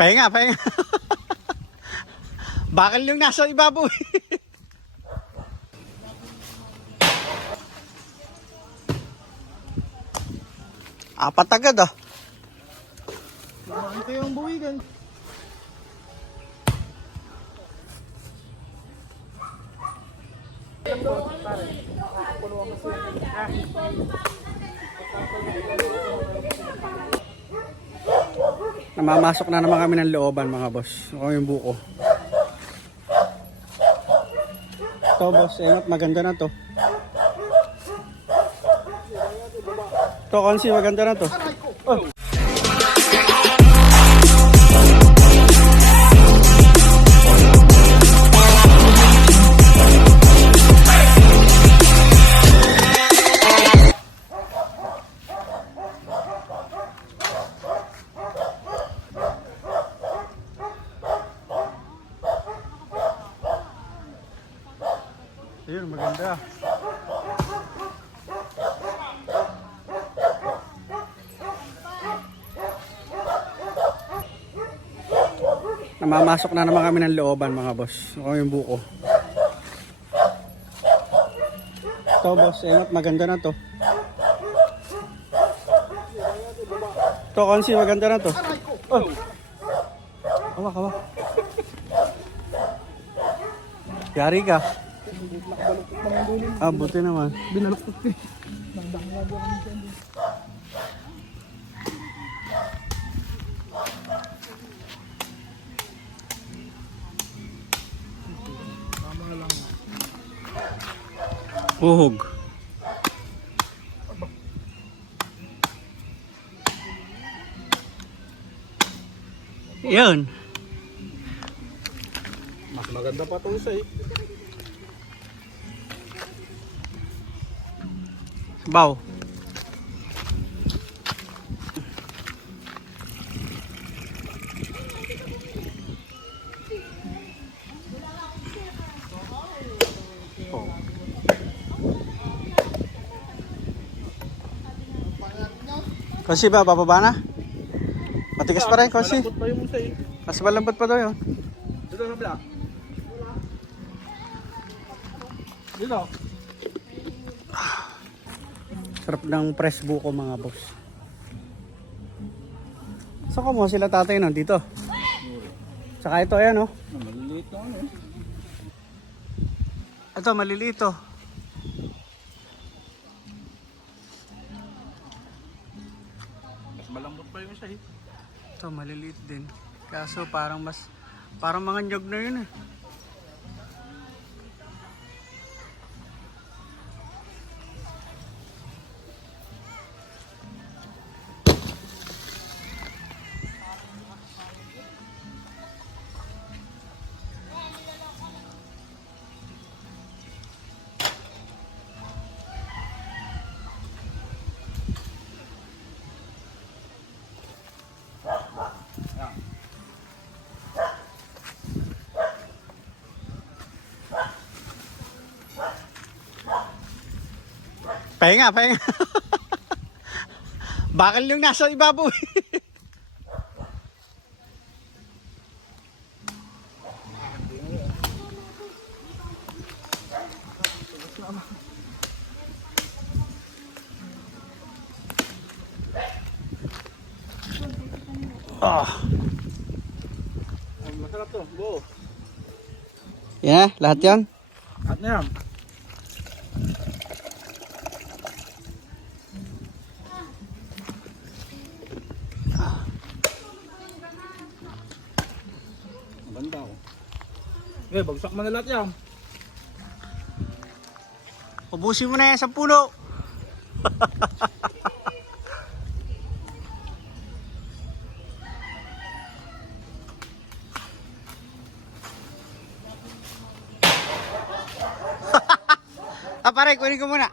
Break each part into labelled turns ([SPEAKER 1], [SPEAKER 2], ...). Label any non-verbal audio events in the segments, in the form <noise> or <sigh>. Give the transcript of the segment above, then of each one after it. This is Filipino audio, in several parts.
[SPEAKER 1] Pahinga, pahinga. <laughs> Bakal yung nasa ibabaw. eh. <laughs> Apat agad ah.
[SPEAKER 2] Ito yung buwigan.
[SPEAKER 1] Namamasok na naman kami ng looban mga boss. Ako yung buko. Ito boss, enot maganda na to. Ito konsi maganda na to. Oh. Namamasok na naman kami ng looban mga boss. Ako yung buko. Ito boss, enot maganda na to. Ito konsi maganda na to. Oh. Hawak, hawak. Yari ka. Ah, buti naman.
[SPEAKER 2] Binaluktot ko eh. Nagdanglag ako
[SPEAKER 1] Uhog. Yun.
[SPEAKER 2] Mas maganda pa itong isa eh.
[SPEAKER 1] Baw. Kasi ba, bababa na? Matigas pa rin, kasi.
[SPEAKER 2] Malambot pa yung isa eh.
[SPEAKER 1] Mas malambot pa daw yun.
[SPEAKER 2] Dito sa black. Dito.
[SPEAKER 1] Sarap ng press buko mga boss. Saan ko mo sila tatay nun? Dito. Tsaka ito, ayan oh.
[SPEAKER 2] Maliliit na ano eh.
[SPEAKER 1] Ito, maliliit oh.
[SPEAKER 2] Malambot pa yung isa eh.
[SPEAKER 1] Ito, maliliit din. Kaso parang mas, parang mga nyog na yun eh. Pahinga, pahinga. <laughs> Bakal yung nasa ibabaw eh. Ah,
[SPEAKER 2] masarap to. Go.
[SPEAKER 1] yan na, lahat yan.
[SPEAKER 2] At na yan. Eh, bagsak mo na lahat yan.
[SPEAKER 1] Ubusin mo na yan sa puno. <laughs> ah, pare, kunin ko muna.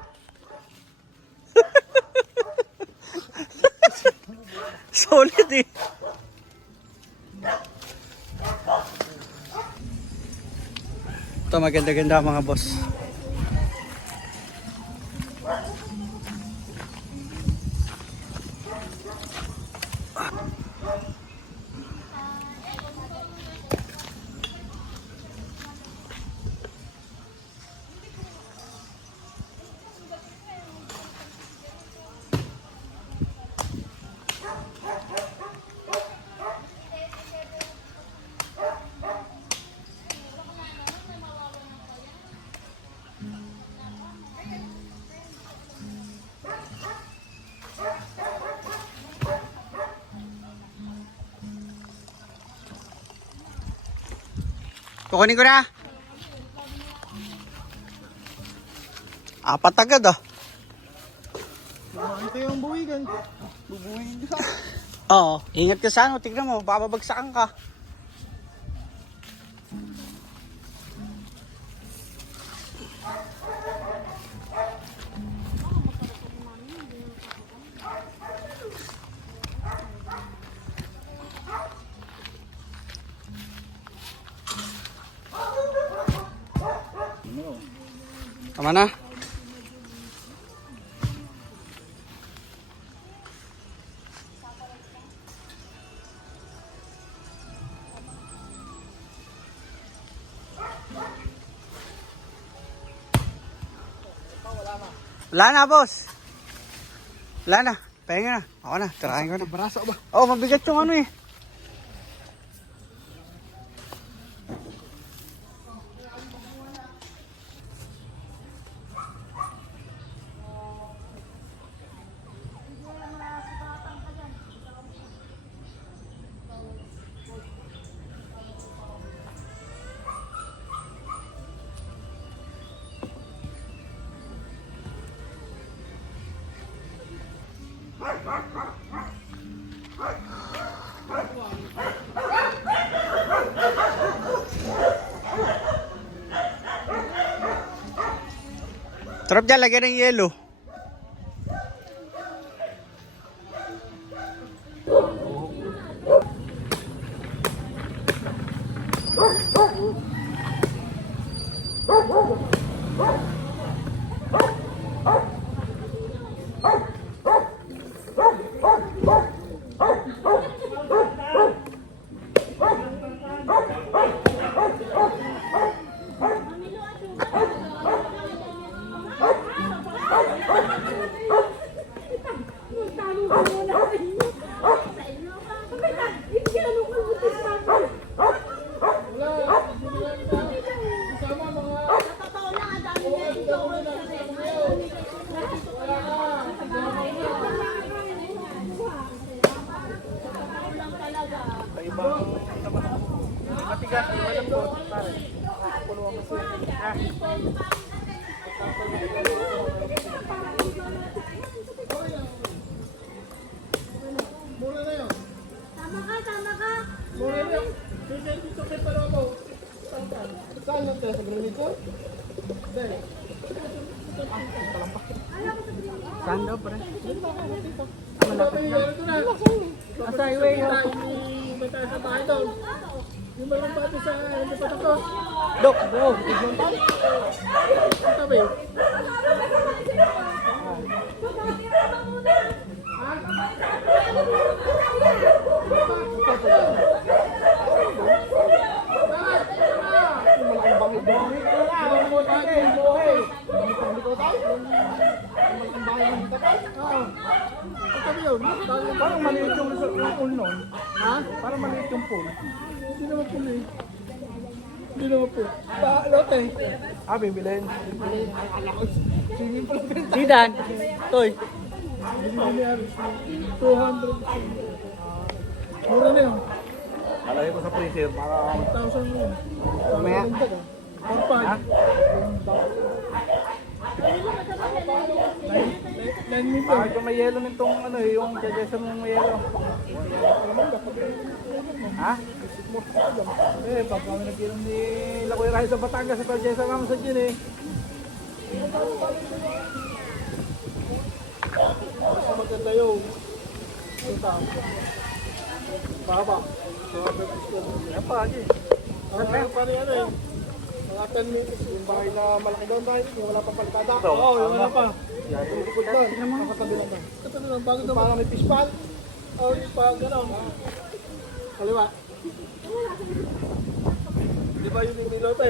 [SPEAKER 1] <laughs> Solid eh. Maganda-ganda mga boss. Kukunin ko na. Apat agad oh.
[SPEAKER 2] Ito yung buwigan. Bubuwin ka. <laughs>
[SPEAKER 1] Oo. Ingat ka sa ano. Tignan mo. Baka babagsakan ka. Tama na. Wala na, boss. Wala na. Pahinga na. Ako na. Tirahin ko na.
[SPEAKER 2] Braso ba?
[SPEAKER 1] Oh, mabigat yung ano eh. Trap dyan, lagyan ng yelo.
[SPEAKER 2] Asa highway yun? May tayo sa bahay doon. Yung may pati sa hindi pa tapos.
[SPEAKER 1] Dok, dok.
[SPEAKER 2] Ang tabi. Parang maliit yung, pool nun. Ha? Parang maliit yung pool. Hindi naman pool eh. Hindi naman pool. Pa, lote. Ah, bibilin. Benta.
[SPEAKER 1] Sidan. Toy.
[SPEAKER 2] Binili ni Aris. 200. Mura na yun.
[SPEAKER 3] Lalagay ko sa freezer para
[SPEAKER 2] 1,000 yun.
[SPEAKER 1] Mamaya.
[SPEAKER 2] Million.
[SPEAKER 3] Bakit yung may yelo nitong ano eh, yung Jason ng may yelo. Ha? Eh, pag kami nag-inom ni Lakoy Rai sa Batangas sa Jason naman sa gin eh.
[SPEAKER 2] Mas maganda yung ito. Baba.
[SPEAKER 3] Yan pa, G.
[SPEAKER 2] Ano pa rin ano eh. Mga 10 minutes. Yung bahay na malaki doon tayo. Yung wala pa palkada.
[SPEAKER 3] Ito,
[SPEAKER 2] Oo, yung wala pa. Yung likod doon. Nakatabi lang doon. Katabi lang. Bago doon. Parang may fish pan. O yung parang gano'n. Kaliwa. Di ba yung nilote?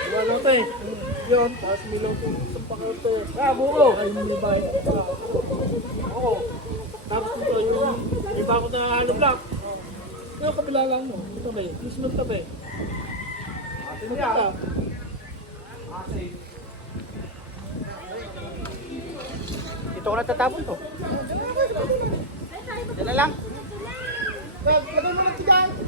[SPEAKER 2] Diba lote? Yun. Tapos nilote. Sa pakote.
[SPEAKER 3] Ah, buko.
[SPEAKER 2] Ay, may bahay. Oo. Tapos ito yung iba ko na ano block. Yung kabila lang mo. Ito ba yun? Yung sunod tabi.
[SPEAKER 1] Dito ko natatapon to. Na lang.
[SPEAKER 2] Well, lagay mo lang